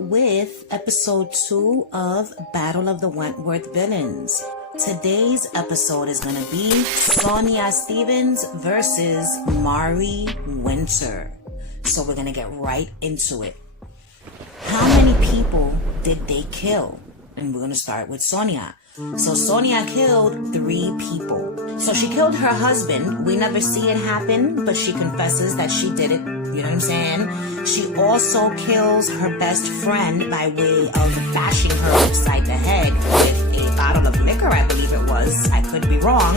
with episode 2 of Battle of the Wentworth Villains. Today's episode is going to be Sonia Stevens versus Marie Winter. So we're going to get right into it. How many people did they kill? And we're going to start with Sonia. So Sonia killed 3 people. So she killed her husband. We never see it happen, but she confesses that she did it. You know what I'm saying? She also kills her best friend by way of bashing her upside the head with a bottle of liquor, I believe it was. I could be wrong.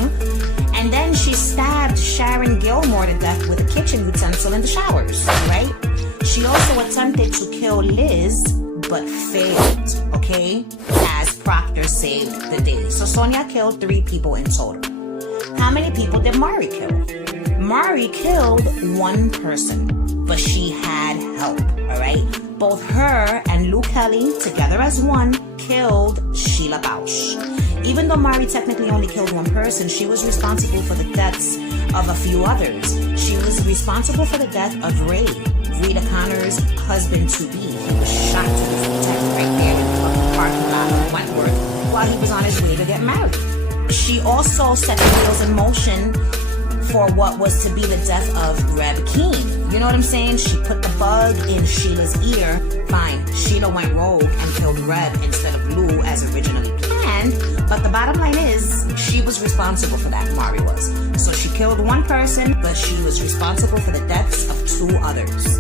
And then she stabbed Sharon Gilmore to death with a kitchen utensil in the showers, right? She also attempted to kill Liz, but failed, okay? As Proctor saved the day. So Sonia killed 3 people in total. How many people did Marie kill? Marie killed 1 person, but she had help, all right? Both her and Lou Kelly, together as one, killed Sheila Bausch. Even though Marie technically only killed 1 person, she was responsible for the deaths of a few others. She was responsible for the death of Ray, Rita Connor's husband-to-be. He was shot to his death right there in the parking lot of Wentworth while he was on his way to get married. She also set the wheels in motion for what was to be the death of Reb Keene. You know what I'm saying? She put the bug in Sheila's ear. Fine, Sheila went rogue and killed Reb instead of Lou as originally planned. But the bottom line is, she was responsible for that, Marie was. So she killed 1 person, but she was responsible for the deaths of 2 others.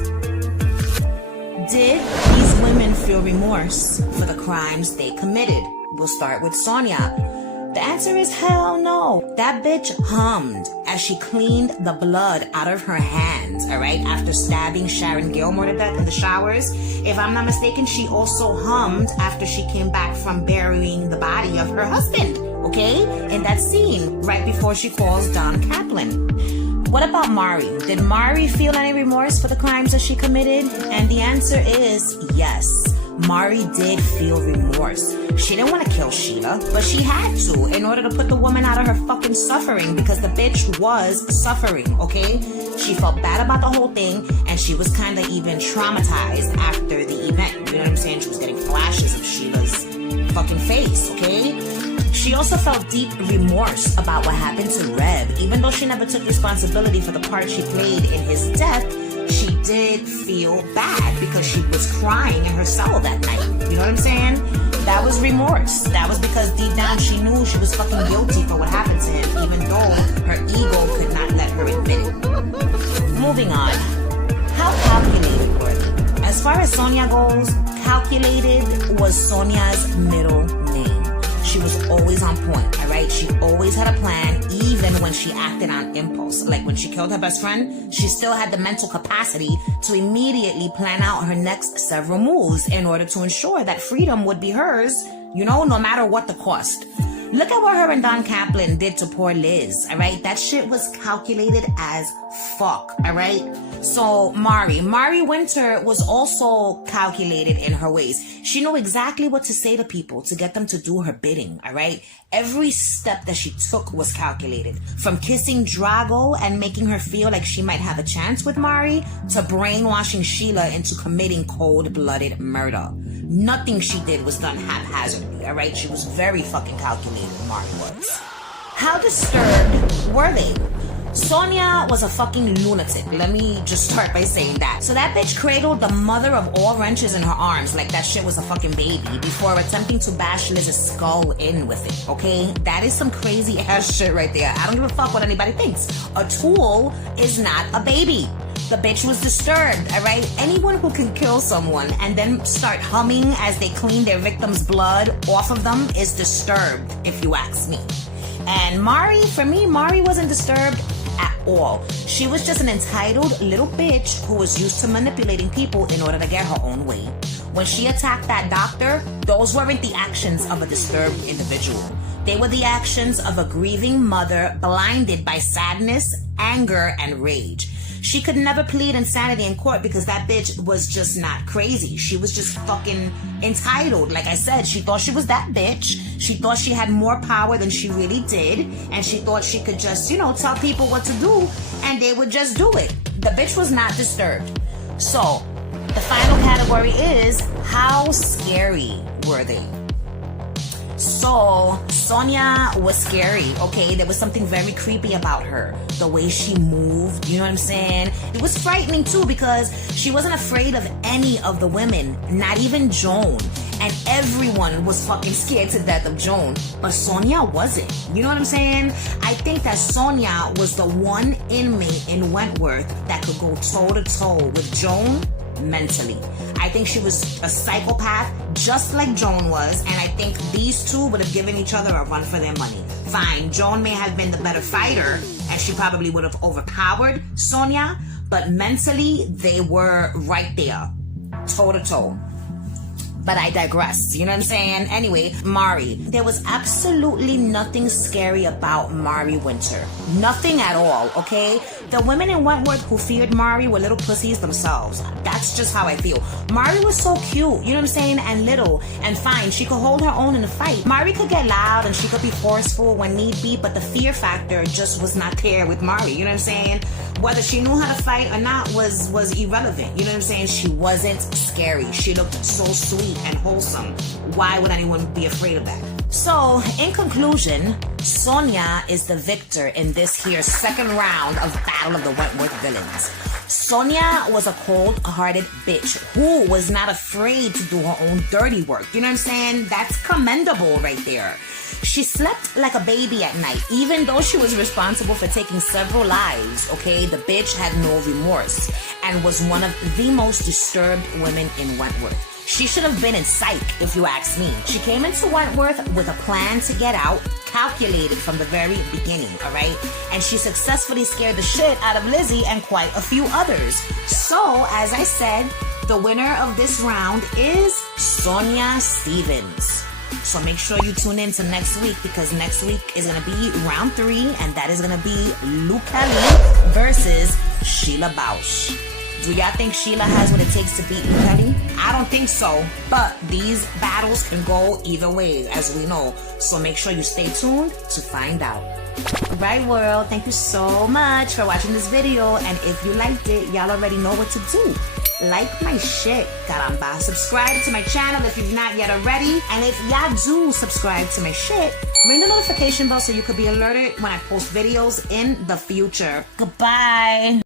Did these women feel remorse for the crimes they committed? We'll start with Sonia. The answer is hell no. That bitch hummed as she cleaned the blood out of her hands, all right, after stabbing Sharon Gilmore to death in the showers. If I'm not mistaken, she also hummed after she came back from burying the body of her husband, okay, in that scene right before she calls Don Kaplan. What about Marie? Did Marie feel any remorse for the crimes that she committed? And the answer is yes. Marie did feel remorse. She didn't want to kill Sheila, but she had to in order to put the woman out of her fucking suffering because the bitch was suffering, okay? She felt bad about the whole thing and she was kind of even traumatized after the event. You know what I'm saying? She was getting flashes of Sheila's fucking face, okay? She also felt deep remorse about what happened to Reb. Even though she never took responsibility for the part she played in his death, she did feel bad because she was crying in her cell that night. You know what I'm saying? That was remorse. That was because deep down she knew she was fucking guilty for what happened to him, even though her ego could not let her admit it. Moving on. How calculated were they? As far as Sonia goes, calculated was Sonia's middle name. She was always on point, all right? She always had a plan, even when she acted on impulse. Like when she killed her best friend, she still had the mental capacity to immediately plan out her next several moves in order to ensure that freedom would be hers, you know, no matter what the cost. Look at what her and Don Kaplan did to poor Liz, all right? That shit was calculated as fuck, all right? So Marie Winter was also calculated in her ways. She knew exactly what to say to people to get them to do her bidding, all right? Every step that she took was calculated. From kissing Drago and making her feel like she might have a chance with Marie to brainwashing Sheila into committing cold-blooded murder. Nothing she did was done haphazardly, all right? She was very fucking calculated, Marie was. How disturbed were they? Sonia was a fucking lunatic. Let me just start by saying that. So that bitch cradled the mother of all wrenches in her arms like that shit was a fucking baby before attempting to bash Liz's skull in with it, okay? That is some crazy ass shit right there. I don't give a fuck what anybody thinks. A tool is not a baby. The bitch was disturbed, all right? Anyone who can kill someone and then start humming as they clean their victim's blood off of them is disturbed, if you ask me. And Marie, for me, Marie wasn't disturbed at all. She was just an entitled little bitch who was used to manipulating people in order to get her own way. When she attacked that doctor, those weren't the actions of a disturbed individual. They were the actions of a grieving mother blinded by sadness, anger, and rage. She could never plead insanity in court because that bitch was just not crazy. She was just fucking entitled. Like I said, she thought she was that bitch. She thought she had more power than she really did. And she thought she could just, you know, tell people what to do and they would just do it. The bitch was not disturbed. So The final category is how scary were they? So, Sonia was scary, okay? There was something very creepy about her. The way she moved, you know what I'm saying? It was frightening too because she wasn't afraid of any of the women, not even Joan. And everyone was fucking scared to death of Joan. But Sonia wasn't. You know what I'm saying? I think that Sonia was the one inmate in Wentworth that could go toe-to-toe with Joan mentally. I think she was a psychopath just like Joan was, and I think these two would have given each other a run for their money. Fine, Joan may have been the better fighter and she probably would have overpowered Sonia, but mentally they were right there, toe to toe. But I digress, you know what I'm saying? Anyway, Marie. There was absolutely nothing scary about Marie Winter. Nothing at all, okay? The women in Wentworth who feared Marie were little pussies themselves. That's just how I feel. Marie was so cute, you know what I'm saying? And little and fine. She could hold her own in a fight. Marie could get loud and she could be forceful when need be, but the fear factor just was not there with Marie, you know what I'm saying? Whether she knew how to fight or not was irrelevant, you know what I'm saying? She wasn't scary. She looked so sweet and wholesome. Why would anyone be afraid of that? So, in conclusion, Sonia is the victor in this here second round of Battle of the Wentworth Villains. Sonia was a cold-hearted bitch who was not afraid to do her own dirty work. You know what I'm saying? That's commendable right there. She slept like a baby at night, even though she was responsible for taking several lives, okay? The bitch had no remorse and was one of the most disturbed women in Wentworth. She should have been in psych, if you ask me. She came into Wentworth with a plan to get out, calculated from the very beginning, all right? And she successfully scared the shit out of Lizzie and quite a few others. So, as I said, the winner of this round is Sonia Stevens. So make sure you tune in to next week because next week is going to be round 3 and that is going to be Luca Lee versus Sheila Bausch. Do y'all think Sheila has what it takes to beat Kelly? I don't think so, but these battles can go either way, as we know. So make sure you stay tuned to find out. Right, world, thank you so much for watching this video. And if you liked it, y'all already know what to do. Like my shit, caramba. Subscribe to my channel if you've not yet already. And if y'all do subscribe to my shit, ring the notification bell so you could be alerted when I post videos in the future. Goodbye.